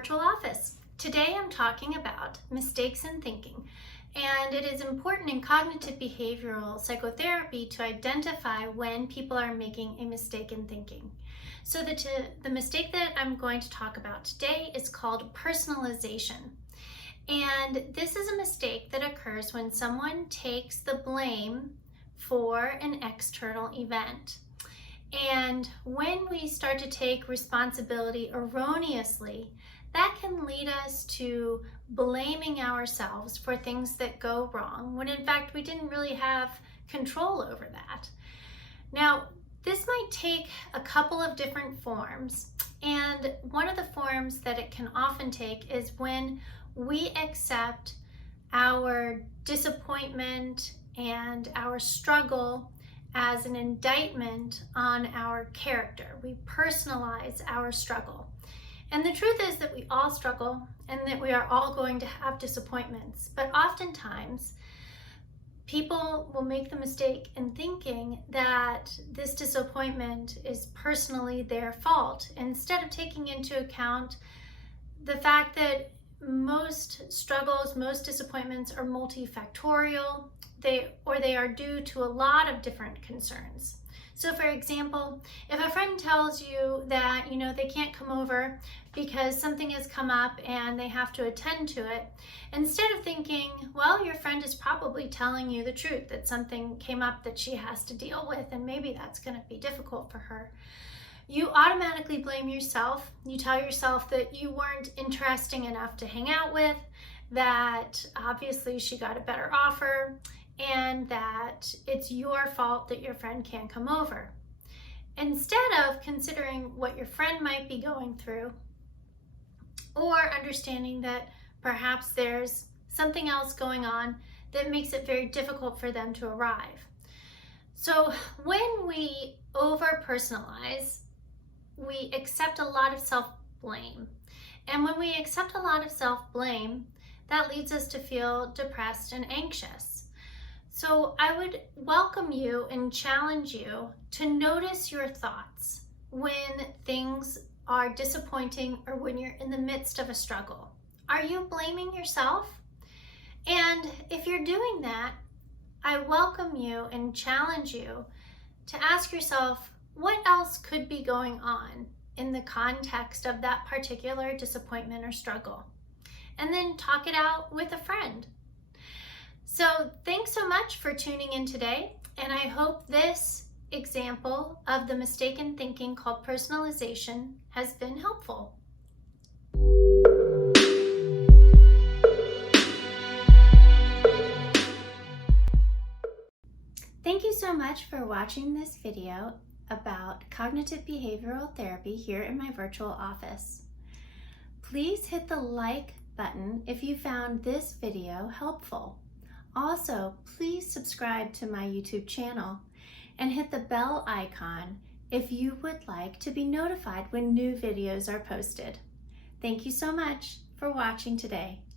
virtual office. Today I'm talking about mistakes in thinking, and it is important in cognitive behavioral psychotherapy to identify when people are making a mistake in thinking. So the mistake that I'm going to talk about today is called personalization. And this is a mistake that occurs when someone takes the blame for an external event. And when we start to take responsibility erroneously, that can lead us to blaming ourselves for things that go wrong, when in fact we didn't really have control over that. Now, this might take a couple of different forms, and one of the forms that it can often take is when we accept our disappointment and our struggle as an indictment on our character. We personalize our struggle. And the truth is that we all struggle and that we are all going to have disappointments. But oftentimes, people will make the mistake in thinking that this disappointment is personally their fault, instead of taking into account the fact that most struggles, most disappointments are multifactorial. They are due to a lot of different concerns. So for example, if a friend tells you that they can't come over because something has come up and they have to attend to it, instead of thinking, well, your friend is probably telling you the truth, that something came up that she has to deal with and maybe that's going to be difficult for her, you automatically blame yourself. You tell yourself that you weren't interesting enough to hang out with, that obviously she got a better offer, and that it's your fault that your friend can't come over. Instead of considering what your friend might be going through, or understanding that perhaps there's something else going on that makes it very difficult for them to arrive. So when we over-personalize, we accept a lot of self-blame. And when we accept a lot of self-blame, that leads us to feel depressed and anxious. So I would welcome you and challenge you to notice your thoughts when things are disappointing or when you're in the midst of a struggle. Are you blaming yourself? And if you're doing that, I welcome you and challenge you to ask yourself, what else could be going on in the context of that particular disappointment or struggle? And then talk it out with a friend. So thanks so much for tuning in today, and I hope this example of the mistaken thinking called personalization has been helpful. Thank you so much for watching this video about cognitive behavioral therapy here in my virtual office. Please hit the like button if you found this video helpful. Also, please subscribe to my YouTube channel and hit the bell icon if you would like to be notified when new videos are posted. Thank you so much for watching today.